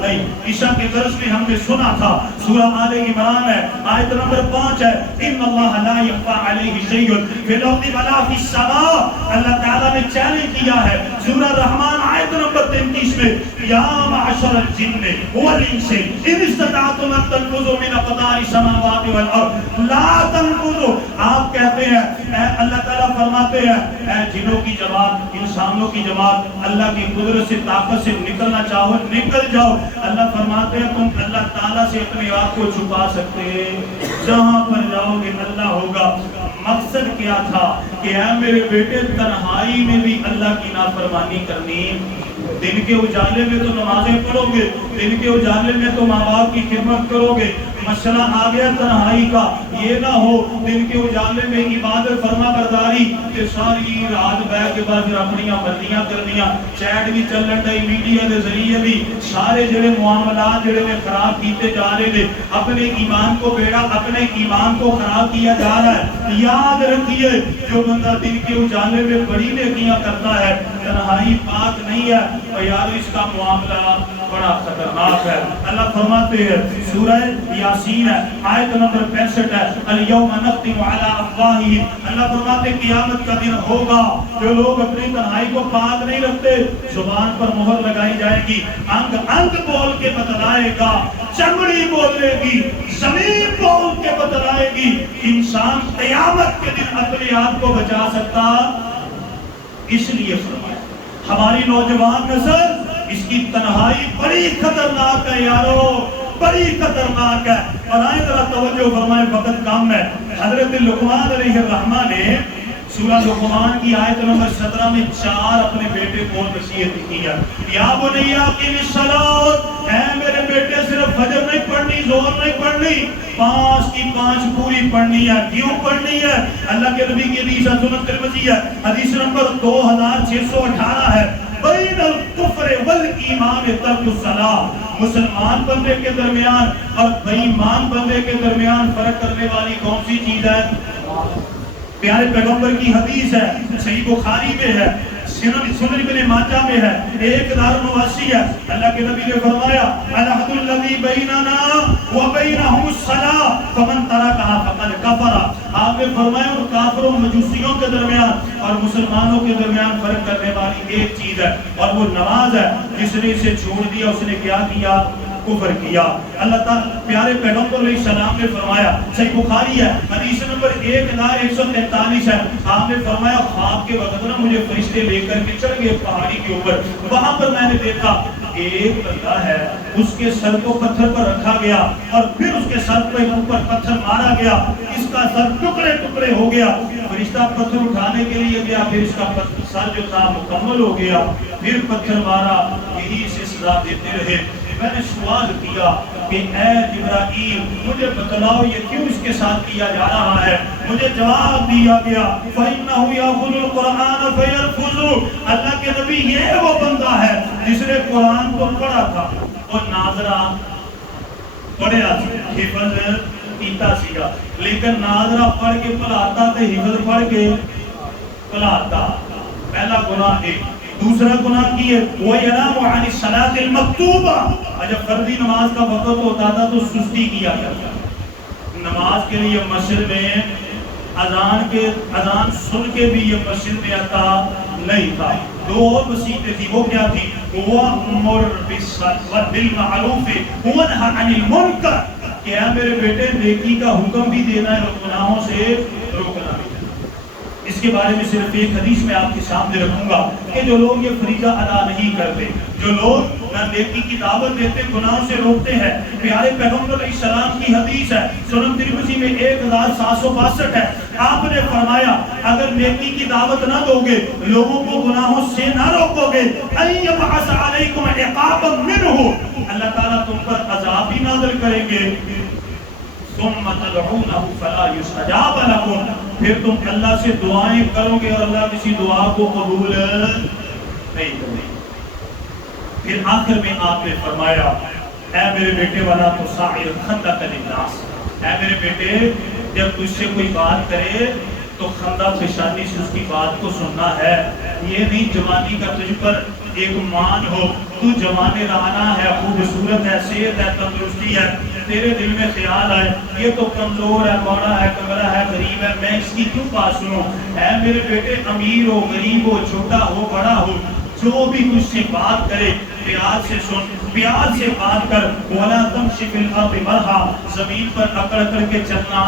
نہیں۔ عشاء کے درس میں ہم نے سنا تھا، سورہ آل عمران ہے، آیت نمبر 5 ہے، ان اللہ لا یخفی علیہ شیء فی الارض ولا فی السماء، اللہ تعالیٰ نے چیلنج کیا ہے سورہ رحمان آیت نمبر 33 میں، یا معشر الجن والانس ان استطعتم ان تنفذوا من اقطار السماوات والارض لا تنفذوا، آپ کہتے ہیں اللہ تعالیٰ فرماتے ہیں اے جنوں کی جماعت، انسانوں کی جماعت، اللہ کی قدرت سے طاقت سے نکلنا چاہو نکل جاؤ، اللہ فرماتے ہیں تم اللہ تعالیٰ سے اپنے آپ کو چھپا سکتے، جہاں پر جاؤ گے اللہ ہوگا۔ مقصد کیا تھا کہ اے میرے بیٹے تنہائی میں بھی اللہ کی نافرمانی کرنی، دن کے اجالے میں تو نمازیں پڑھو گے، دن کے اجالے میں تو ماں باپ کی خدمت کرو گے، مسئلہ آ گیا تنہائی کا، یہ نہ ہو دن کے اجالے میں عبادت فرما برداری کہ ساری رات بیٹھ کے بعد اپنی مرضیاں کرنیاں، چیٹ بھی چل رہا ہے، میڈیا کے ذریعے بھی سارے جڑے معاملات جڑے نے خراب کیتے جا رہے ہیں، اپنے ایمان کو بیڑا اپنے ایمان کو خراب کیا جا رہا ہے۔ یاد رکھیے جو بندہ دن کے اجالے میں بڑی نیکیاں کرتا ہے تنہائی پاک نہیں ہے، اور یار اس کا معاملہ بڑا خطرناک ہے۔ اللہ فرماتے ہیں سورہ یاسین ہے آیت نمبر 65 ہے، الیوم نختم علی افواہہم، اللہ فرماتے ہیں قیامت کا دن ہوگا جو لوگ اپنی تنہائی کو پاک نہیں رکھتے، زبان پر مہر لگائی جائے گی، انگ انگ بول کے بتلائے گا، چمڑی بولے گی، زمین بول کے بتلائے گی، انسان قیامت کے دن اپنے آپ کو بچا سکتا، اس لیے فرمایا ہماری نوجوان نسل اس کی تنہائی بڑی خطرناک ہے یارو، بڑی خطرناک ہے۔ اور آئے ذرا توجہ فرمائے، وقت کم ہے۔ حضرت لقمان علیہ الرحمہ نے سورہ لقمان کی آیت نمبر 17 میں 4 اپنے بیٹے کو نصیحت کی ہے. یا بنیا اقیم الصلاۃ، اے میرے بیٹے صرف فجر نہیں پڑھنی، ظہر نہیں پڑھنی، 5 کی 5 پوری پڑھنی ہے. کیوں پڑھنی ہے؟ اللہ کے نبی کی حدیث سنن ترمذی ہے، حدیث نمبر 2618 ہے، بین الکفر والایمان ترک الصلاۃ. مسلمان بندے کے درمیان اور بے ایمان بندے کے درمیان فرق کرنے والی کون سی چیز ہے؟ پیارے پیغمبر کی حدیث ہے، صحیح بخاری میں ہے، سنن ابن ماجہ میں ہے، 1089 ہے. اللہ کے نبی نے فرمایا العہد الذی بیننا وبینہم الصلاۃ فمن ترکھا فقد کفر. آپ نے فرمایا اور کافروں مجوسیوں کے درمیان اور مسلمانوں کے درمیان فرق کرنے والی ایک چیز ہے اور وہ نماز ہے. جس نے اسے چھوڑ دیا اس نے کیا کیا؟ کفر کیا. اللہ تعالیٰ پیارے پیغمبر علیہ السلام نے فرمایا، صحیح بخاری ہے، حدیث نمبر 1143 ہے، آپ نے فرمایا خواب کے وقت نا مجھے فرشتے لے کر کے چڑھ گئے پہاڑی کے اوپر. وہاں پر میں نے دیکھا ایک بندہ ہے، اس کے سر کو پتھر پر رکھا گیا اور پھر اس کے سر پہ اوپر پتھر مارا گیا، اس کا سر ٹکڑے ٹکڑے ہو گیا. فرشتہ پتھر اٹھانے کے لیے گیا، پھر اس کا سر جو تھا مکمل ہو گیا، پھر پتھر مارا. یہی اسے سزا دیتے رہے. میں نے سوال کیا کہ اے جبرائیل مجھے بتلاؤ یہ کیوں اس کے ساتھ کیا جا رہا ہے؟ مجھے جواب دیا گیا فَإِنَّهُ يَأْخُذُ الْقُرْآنَ فَيَرْفُضُ. اللہ کے نبی یہ وہ بندہ ہے جس نے قرآن کو پڑھا تھا اور ناظرہ پڑھیا حفظ کیتا سیگا، لیکن ناظرہ پڑھ کے پڑھاتا تے حفظ پڑھ کے پڑھاتا. پہلا گناہ ہے. دوسرا گناہ کی ہے وَيَنَامُ عَنِ الصَّلَاةِ الْمَكْتُوبَةِ. جب فردی نماز کا وقت ہوتا تھا تو سستی کیا کرتا. نماز کے لیے مسجد میں اذان سن کے بھی یہ مسجد میں آتا نہیں تھا. دو اور وسیلے تھی، وہ کیا تھی؟ وَأْمُرْ بِالْمَعْرُوفِ وَانْهَ عَنِ الْمُنْكَرِ. کہ اے میرے بیٹے نیکی کا حکم بھی دینا ہے اور گناہوں سے روکنا بھی. اس کے بارے میں صرف ایک حدیث میں آپ کے سامنے رکھوں گا کہ جو لوگ یہ فریضہ ادا نہیں کرتے، جو لوگ نہ نیکی کی دعوت دیتے، گناہوں سے روکتے ہیں. پیارے پیغمبر علیہ السلام کی حدیث ہے، سنن ترمذی میں 1762 ہے. آپ نے فرمایا اگر نیکی کی دعوت نہ دو گے، لوگوں کو گناہوں سے نہ روکو گے، اَيَّبْعَثَ عَلَيْكُمْ عِقَابًا مِّنْهُ، اللہ تعالیٰ تم پر عذاب بھی نازل کریں گے. ثم تدعونه فلا يستجاب لكم، پھر تم اللہ سے دعائیں کرو گے اور اللہ کسی دعا کو قبول نہیں کرے گا. پھر آخر میں آپ نے فرمایا اے میرے بیٹے ولا تصعر خدك للناس. اے میرے بیٹے جب تجھ سے کوئی بات کرے تو خندہ پیشانی سے اس کی بات کو سننا ہے. یہ نہیں جوانی کا تجھ پر ایک مان ہو، تو جوان رانا ہے، خوبصورت ہے، صحت ہے، تندرستی ہے، تیرے دل میں خیال آئے یہ تو کمزور ہے، بوڑھا ہے، کمرہ ہے، غریب ہے، میں اس کی کیوں بات سنوں؟ اے میرے بیٹے امیر ہو، غریب ہو، چھوٹا ہو، بڑا ہو، جو بھی تجھ سے بات کرے پیار سے سن، پیار سے بات کر. وَلَا تَمْشِ فِي الْأَرْضِ مَرْحًا، زمین پر اکڑ کر کے چلنا،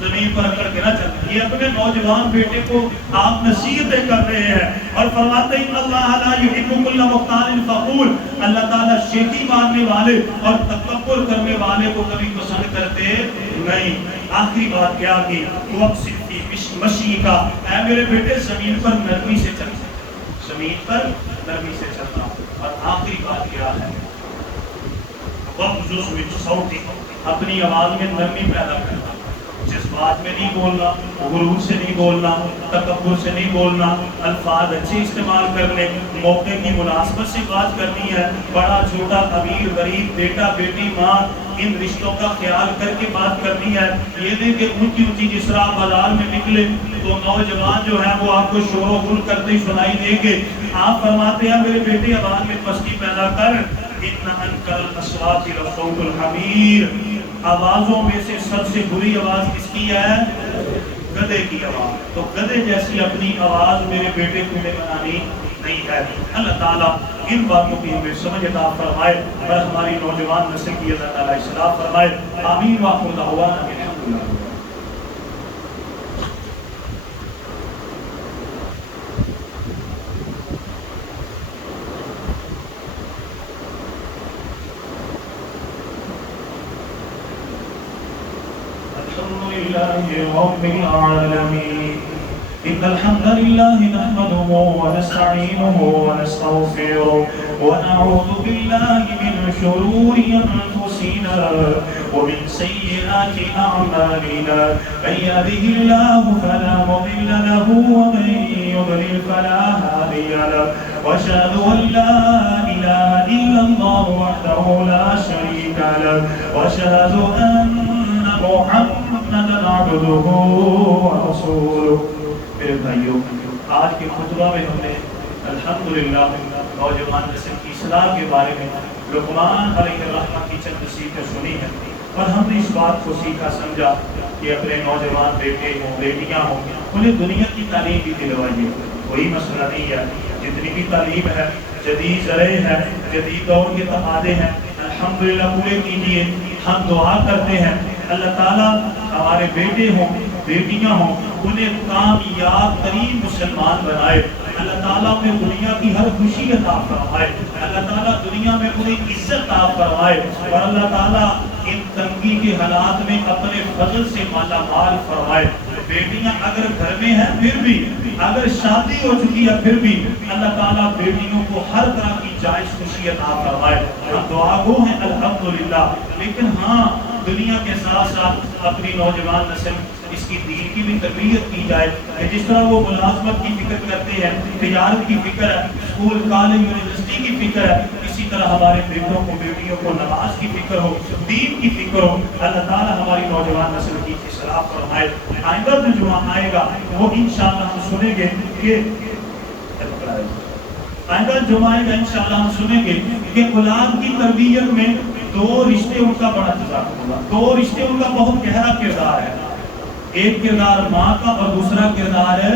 زمین پر اکڑ کے نہ چلنا. یہ اپنے نوجوان بیٹے کو آپ نصیحتیں کر رہے ہیں اور فرماتے ہیں اِنَّ اللَّهَ لَا يُحِبُّ كُلَّ مُخْتَالٍ فَخُورٍ. اللہ تعالیٰ شیخی مارنے والے اور تکبر کرنے والے کو کبھی پسند کرتے نہیں. آخری بات کیا کی؟ وَقْصِدْ فِي مَشْيِكَ، اے میرے بیٹے زمین پر نرمی سے چلنا، زمین پر نرمی سے چلنا. اور آخری بات کیا ہے؟ وَقْزُزْ مِنْ صَوْتِكَ، اپنی آواز میں نرمی پیدا کرنا. جس بات میں نہیں بولنا، غرور سے نہیں بولنا، تکبر سے نہیں بولنا، الفاظ اچھے استعمال کرنے، موقع کی مناسبت سے بات کرنی ہے. بڑا چھوٹا، امیر غریب، بیٹا بیٹی، ماں، ان رشتوں کا خیال کر کے بات کرنی ہے. یہ نہیں کہ اونچی اونچی جس طرح بازار میں نکلے تو نوجوان جو ہے وہ آپ کو شور و غل کرتے ہی سنائی دیں گے. آپ فرماتے ہیں میرے بیٹے آواز میں پستی پیدا کر. ان انکر الاصوات لصوت الحمیر، آوازوں میں سے سب سے بری آواز کس کی ہے؟ گدھے کی آواز. تو گدھے جیسی اپنی آواز میرے بیٹے کو بنانی نہیں ہے. اللہ تعالیٰ ان باتوں کی ہمیں سمجھ عطا فرمائے اور ہماری نوجوان نسل کی اللہ تعالیٰ اصلاح فرمائے. آمین وآخر دعوانا الحمدللہ. الحمد لله رب العالمين إن الحمد لله نحمده ونستعينه ونستغفره ونعوذ بالله من شرور أنفسنا ومن سيئات أعمالنا من يهده الله فلا مضل له ومن يضلل فلا هادي له وأشهد أن لا إله إلا الله وحده لا شريك له وأشهد أن محمدا عبده ورسوله. میرے بھائیوں، آج کے خطبہ میں ہم نے الحمدللہ نوجوان نسل کی اصلاح کے بارے میں لقمان علیہ الرحمہ کی چند نصیحتیں سنی ہیں، اور ہم نے اس بات کو سیکھا سمجھا کہ اپنے نوجوان بیٹے ہوں بیٹیاں ہوں انہیں دنیا کی تعلیم بھی دلوائیے، کوئی مسئلہ نہیں ہے، جتنی بھی تعلیم ہے، جدید ذرائع ہے، جدید دور کے تقاضے ہیں، الحمدللہ پورے کیجیے. ہم دعا کرتے ہیں اللہ تعالیٰ ہمارے بیٹے ہوں بیٹیاں ہوں انہیں کامیاب ترین مسلمان بنائے، اللہ تعالیٰ انہیں دنیا کی ہر خوشی عطا فرمائے، اللہ تعالیٰ دنیا میں انہیں عزت عطا فرمائے، اور اللہ تعالیٰ ان تنگی کے حالات میں اپنے فضل سے مالا مال فرمائے. بیٹیاں اگر گھر میں ہیں پھر بھی، اگر شادی ہو چکی ہے پھر بھی اللہ تعالیٰ بیٹیوں کو ہر طرح کی جائز خوشی عطا فرمائے. ہم دعا گو ہیں الحمدللہ، لیکن ہاں دنیا کے ساتھ ساتھ اپنی نوجوان نسل اس کی دین کی بھی تربیت کی جائے کہ جس طرح وہ ملازمت کی فکر کرتے ہیں، تجارت کی فکر ہے، اسکول کالج یونیورسٹی کی فکر ہے، اسی طرح ہمارے بیٹوں کو بیٹیوں کو نماز کی فکر ہو، دین کی فکر ہو. اللہ تعالیٰ ہماری نوجوان نسل کی اصلاح فرمائے. آئندہ جو جمعہ آئے گا وہ انشاءاللہ ہم سنیں گے کہ آئندہ جمعہ آئے گا انشاءاللہ ہم سنیں گے کہ اولاد کی تربیت میں دو رشتے ان کا بڑا تضاد ہوگا، دو رشتے ان کا بہت گہرا کردار ہے. ایک کردار ماں کا اور دوسرا کردار ہے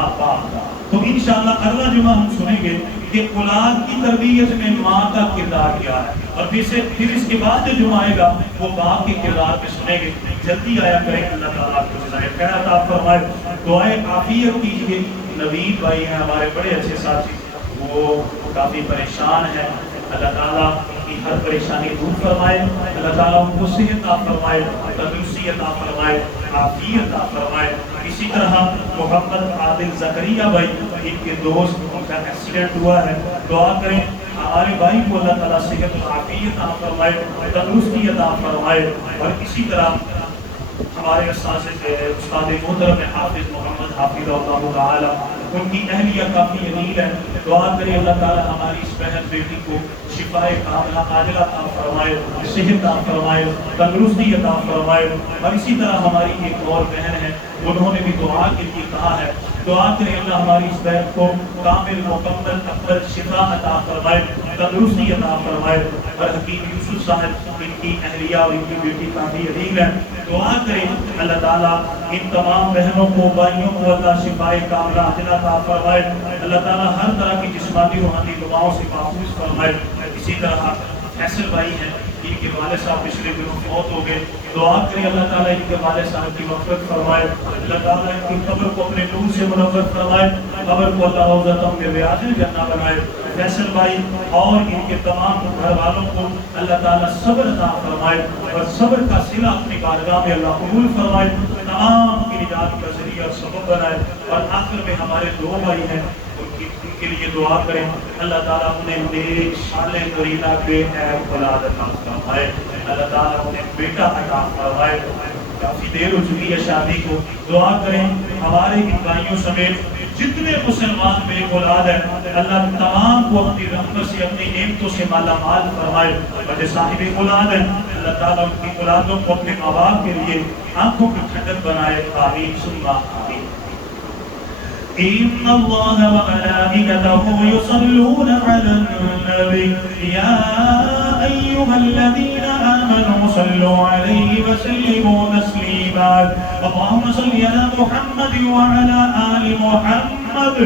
آبا کا. تو انشاءاللہ اگلا جمعہ ہم سنیں گے کہ اولاد کی تربیت میں ماں کا کردار کیا ہے، اور پھر اس کے بعد جو جمعہ آئے گا وہ باپ کے کردار پہ سنیں گے. جلدی آیا کریں، اللہ تعالیٰ آپ کو جزائے خیر عطا فرمائے. دعائیں عافیت کیجیے. نوید بھائی ہیں ہمارے بڑے اچھے ساتھی، وہ کافی پریشان ہیں، اللہ تعالیٰ کی ہر پریشانی دور فرمائے، اللہ تعالیٰ ان کو صحت عطا فرمائے، تندرستی عطا فرمائے، عافیت عطا فرمائے. اسی طرح محمد عادل زکریا بھائی، ان کے دوست ان کا ایکسیڈنٹ ہوا ہے، دعا کریں ہمارے بھائی کو اللہ تعالیٰ صحت و عافیت عطا فرمائے، تندرستی عطا فرمائے. اور اسی طرح ہمارے استاد محترم حافظ محمد حافظ اللہ تعالی، ان کی اہلیہ کافی علیل ہے، دعا کریں اللہ تعالیٰ ہماری اس بہن بیٹی کو شفائے کاملہ عاجلہ عطا فرمائے، صحت عطا فرمائے، تندرستی عطا فرمائے. اور اسی طرح ہماری ایک اور بہن ہے، انہوں نے بھی دعا کے لیے کہا ہے، دعا کریں اللہ ہماری اس بہن کو کامل مکمل افضل شفا عطا فرمائے، تندرستی عطا فرمائے. اور حکیم یوسف صاحب ان کی اہلیہ اور ان کی بیٹی کافی علیل ہے، دعا کریں اللہ تعالیٰ ان تمام بہنوں کو بھائیوں کو اللہ شفائے کاملہ عاجلہ عطا فرمائے، اللہ تعالیٰ ہر طرح کی جسمانی روحانی دعاؤں سے محفوظ فرمائے. اسی طرح فیصل بھائی ہیں، ان کے والد صاحب پچھلے دنوں فوت ہو گئے، دعا کریں اللہ تعالیٰ ان کے والد صاحب کی مغفرت فرمائے، اللہ تعالیٰ ان کی قبر کو اپنے نور سے منور فرمائے، قبر کو اللہ روضۃ من ریاض الجنہ بنائے. فیصل بھائی اور ان کے تمام گھر والوں کو اللہ تعالیٰ صبر عطا فرمائے، اور صبر کا صلہ اپنی بارگاہ میں اللہ قبول فرمائے، تمام کی نجات کا ذریعہ اور سبب بنائے. اور آخر میں ہمارے دو بھائی ہیں، ان کے لیے دعا کریں اللہ تعالیٰ انہیں نیک صالح مریدہ بے عیب اولاد عطا فرمائے، اللہ تعالیٰ انہیں بیٹا عطا فرمائے. کافی دیر ہو چکی ہے شادی کو، دعا کریں ہمارے ان بھائیوں سمیت جتنے مسلمان بے اولاد ہیں اللہ تمام کو اپنی رحمت سے اپنی نعمتوں سے مالا مال فرمائے. اور جو صاحب اولاد ہیں اللہ تعالیٰ ان کی اولادوں کو اپنے ماں باپ کے لیے آنکھوں کی ٹھنڈک بنائے. آمین ثم آمین. إن الله وملائكته يصلون على النبي يا أيها الذين آمنوا صلوا عليه وسلموا تسليما. اللهم صل على محمد وعلى آل محمد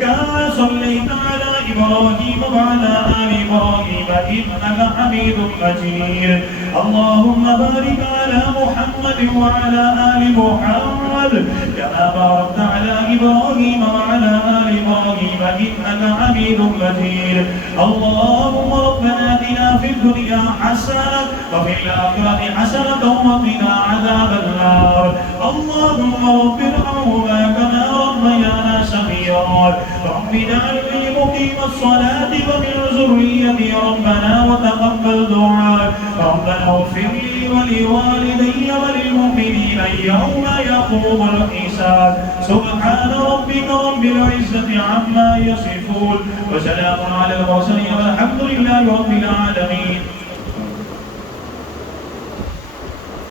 كما صليت على إبراهيم وعلى آل إبراهيم إنك حميد مجيد. اللهم بارك على محمد وعلى آل محمد كما باركت على إبراهيم وعلى آل إبراهيم إنك حميد مجيد. اللهم ربنا آتنا في الدنيا حسنة وفي الآخرة حسنة وقنا عذاب النار. اللهم رب ارحمهما كما ربيانا صغيرا رب اجعلني مقيم الصلاة ومن ذريتي ربنا وتقبل دعاء ربنا اغفر لي ولوالدي وللمؤمنين يوم يقوم الحساب سبحان ربك رب العزة عما يصفون وسلام على المرسلين والحمد لله رب العالمين.